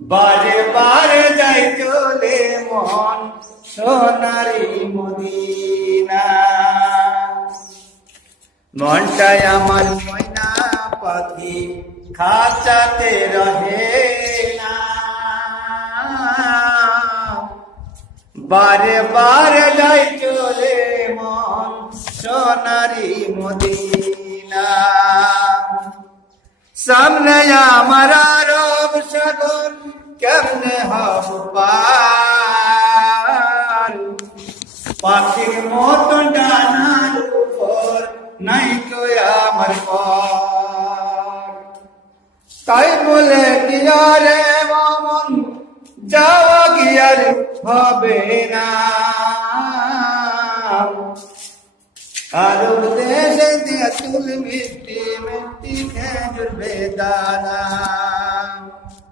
বারে বারে যাই চলে মন সোনারি মদিনা। মনটাই আমার ময়না পাখি খাঁচাতে রহে না। বারে বারে যাই চলে মন সোনারি মদিনা। সামনে আমার আরব সাগর কেমনে হব পার, পাখির মতন ডানার উপর নাই তো আমার পার। তাই বলে কি আরে মামন যাওয়া কি আর হবে না। আরব দেশে দিয়া চুল মিষ্টি মিষ্টি খেজুর বেদানা।